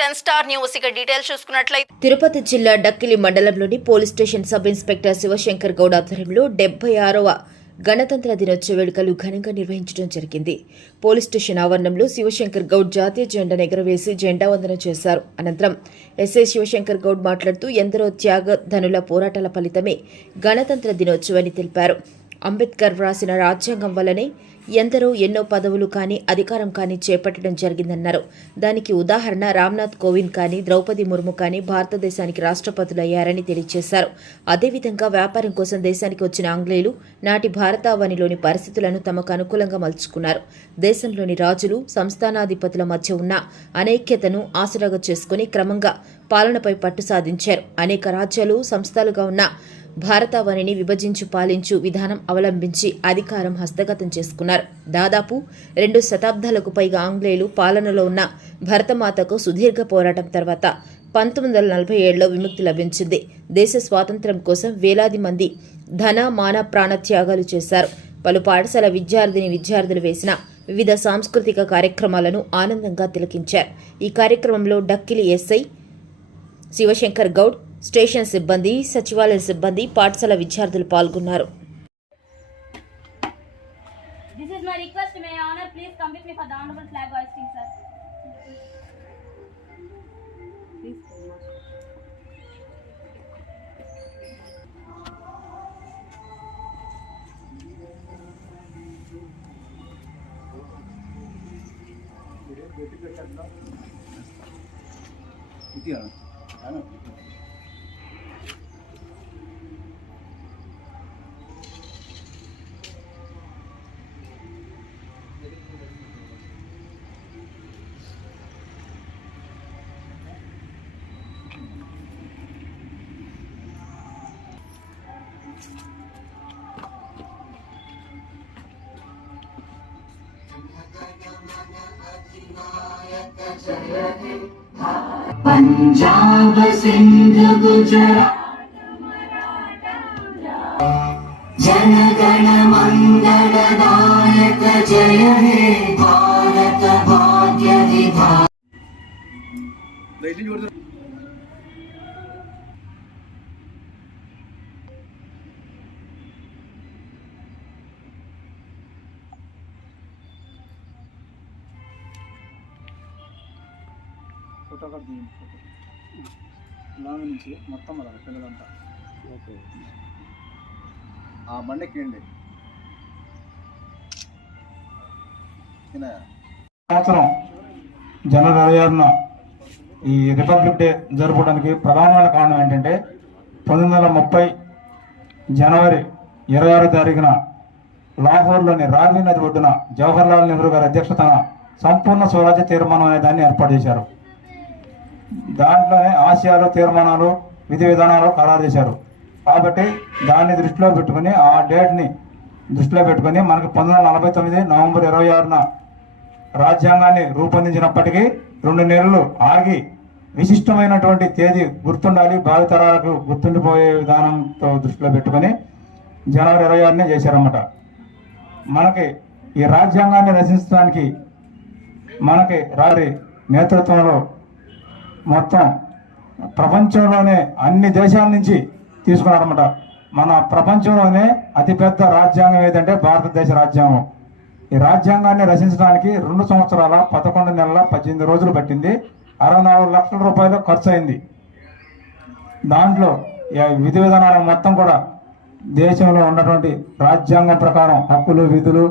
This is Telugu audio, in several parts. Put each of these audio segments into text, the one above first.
Ten star news. ఇక డీటెయిల్స్ చూసుకున్నట్లయితే తిరుపతి జిల్లా డక్కిలి మండలంలోని police station sub inspector Sivashankar Goud ఆధ్వర్యంలో డెబ్బై ఆరవ గణతంత్ర దినోత్సవ వేడుకలు ఘనంగా నిర్వహించడం జరిగింది. పోలీస్ స్టేషన్ ఆవరణంలో శివశంకర్ గౌడ్ జాతీయ జెండాను ఎగరవేసి జెండా వందనం చేశారు. అనంతరం ఎస్ఐ శివశంకర్ గౌడ్ మాట్లాడుతూ ఎందరో త్యాగధనుల పోరాటాల ఫలితమే గణతంత్ర దినోత్సవాన్ని తెలిపారు. అంబేద్కర్ వ్రాసిన రాజ్యాంగం వల్లనే ఎందరో ఎన్నో పదవులు కానీ అధికారం కానీ చేపట్టడం జరిగిందన్నారు. దానికి ఉదాహరణ రామ్నాథ్ కోవింద్ కానీ ద్రౌపది ముర్ము కానీ భారతదేశానికి రాష్ట్రపతులు అయ్యారని తెలియజేశారు. అదేవిధంగా వ్యాపారం కోసం దేశానికి వచ్చిన ఆంగ్లేయులు నాటి భారతావనిలోని పరిస్థితులను తమకు అనుకూలంగా మలుచుకున్నారు. దేశంలోని రాజులు సంస్థానాధిపతుల మధ్య ఉన్న అనైక్యతను ఆసరాగా చేసుకుని క్రమంగా పాలనపై పట్టు సాధించారు. అనేక రాజ్యాలు సంస్థలుగా ఉన్న భారతావనిని విభజించు పాలించు విధానం అవలంబించి అధికారం హస్తగతం చేసుకున్నారు. దాదాపు రెండు శతాబ్దాలకు పైగా ఆంగ్లేయులు పాలనలో ఉన్న భరతమాతకు సుదీర్ఘ పోరాటం తర్వాత పంతొమ్మిది వందల నలభై ఏడులో విముక్తి లభించింది. దేశ స్వాతంత్ర్యం కోసం వేలాది మంది ధన మాన ప్రాణత్యాగాలు చేశారు. పలు పాఠశాల విద్యార్థిని విద్యార్థులు వేసిన వివిధ సాంస్కృతిక కార్యక్రమాలను ఆనందంగా తిలకించారు. ఈ కార్యక్రమంలో డక్కిలి ఎస్ఐ శివశంకర్ గౌడ్ స్టేషన్ సిబ్బంది సచివాలయ సిబ్బంది పాఠశాల విద్యార్థులు పాల్గొన్నారు This is my request, May I honor, please come with me for the honorable flag hoisting, sir. Punjab Sindh Gujarat. जनगण मंगल नायक जय हे भारत भाग्य विधान ఫోటోగ్రాఫ్ తీయండి ఫోటో. లాంగ్ నుంచి మొత్తం అలా పిల్లలంతా. ఓకే. ఆ బండి ఎక్కండి. సంవత్సరం జనవరి ఇరవై ఆరున ఈ రిపబ్లిక్ డే జరుపుకోవడానికి ప్రధానమైన కారణం ఏంటంటే పంతొమ్మిది వందల ముప్పై జనవరి ఇరవై ఆరో తారీఖున లాహోర్లోని రావి నది ఒడ్డున జవహర్లాల్ నెహ్రూ గారి అధ్యక్షతన సంపూర్ణ స్వరాజ్య తీర్మానం అనే దాన్ని ఏర్పాటు చేశారు. దాంట్లోనే ఆశయాలు తీర్మానాలు విధి విధానాలు ఖరారు చేశారు. కాబట్టి దాన్ని దృష్టిలో పెట్టుకుని ఆ డేట్ని దృష్టిలో పెట్టుకుని మనకి పంతొమ్మిది వందల నలభై తొమ్మిది నవంబర్ ఇరవై ఆరున రాజ్యాంగాన్ని రూపొందించినప్పటికీ రెండు నెలలు ఆగి విశిష్టమైనటువంటి తేదీ గుర్తుండాలి భావితరాలకు గుర్తుండిపోయే విధానంతో దృష్టిలో పెట్టుకొని జనవరి ఇరవై ఆరునే చేశారన్నమాట. మనకి ఈ రాజ్యాంగాన్ని రచించడానికి మనకి రారి నేతృత్వంలో మొత్తం ప్రపంచంలోనే అన్ని దేశాల నుంచి తీసుకున్నారన్నమాట. మన ప్రపంచంలోనే అతిపెద్ద రాజ్యాంగం ఏదంటే భారతదేశ రాజ్యాంగం. ఈ రాజ్యాంగాన్ని రచించడానికి రెండు సంవత్సరాల పదకొండు నెలల పద్దెనిమిది రోజులు పట్టింది. అరవై నాలుగు లక్షల రూపాయలు ఖర్చు అయింది దాంట్లో విధి విధానాలు మొత్తం కూడా దేశంలో ఉన్నటువంటి రాజ్యాంగం ప్రకారం హక్కులు విధులు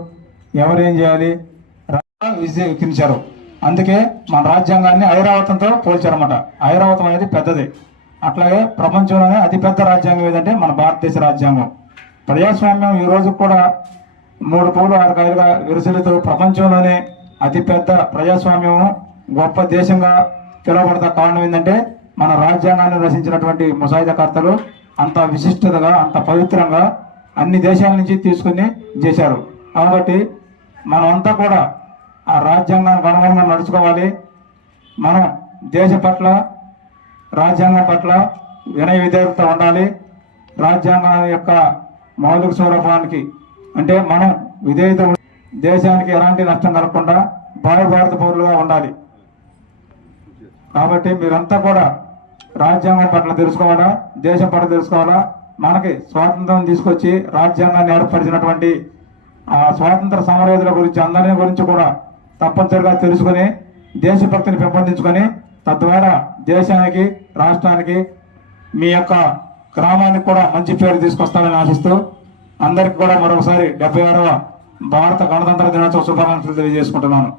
ఎవరేం చేయాలి? విజయించారు అందుకే మన రాజ్యాంగాన్ని ఐరావతంతో పోల్చారన్నమాట. ఐరావతం అనేది పెద్దది. అట్లాగే ప్రపంచంలోనే అతిపెద్ద రాజ్యాంగం ఏదంటే మన భారతదేశ రాజ్యాంగం. ప్రజాస్వామ్యం ఈ రోజు కూడా మూడు పూలు ఆరు కాయలుగా విరుసలుతూ ప్రపంచంలోనే అతిపెద్ద ప్రజాస్వామ్యం గొప్ప దేశంగా పిలువబడతా కారణం ఏంటంటే మన రాజ్యాంగాన్ని రచించినటువంటి ముసాయిదాకర్తలు అంత విశిష్టతగా అంత పవిత్రంగా అన్ని దేశాల నుంచి తీసుకుని చేశారు. కాబట్టి మనమంతా కూడా ఆ రాజ్యాంగానికి అనుగుణంగా నడుచుకోవాలి. మనం దేశ పట్ల రాజ్యాంగం పట్ల వినయ విధేయత ఉండాలి. రాజ్యాంగం యొక్క మౌలిక స్వరూపానికి అంటే మనం విధేయత దేశానికి ఎలాంటి నష్టం కలగకుండా భావి భారత పౌరులుగా ఉండాలి. కాబట్టి మీరంతా కూడా రాజ్యాంగం పట్ల తెలుసుకోవాలా దేశం పట్ల తెలుసుకోవాలా? మనకి స్వాతంత్రం తీసుకొచ్చి రాజ్యాంగాన్ని ఏర్పరిచినటువంటి ఆ స్వాతంత్ర సమరయోధుల గురించి అందరి గురించి కూడా తప్పనిసరిగా తెలుసుకొని దేశభక్తిని పెంపొందించుకొని తద్వారా దేశానికి రాష్ట్రానికి మీ యొక్క గ్రామానికి కూడా మంచి పేరు తీసుకొస్తామని ఆశిస్తూ అందరికి కూడా మరొకసారి డెబ్బై ఆరవ భారత గణతంత్ర దినోత్సవ శుభాకాంక్షలు తెలియజేసుకుంటున్నాను.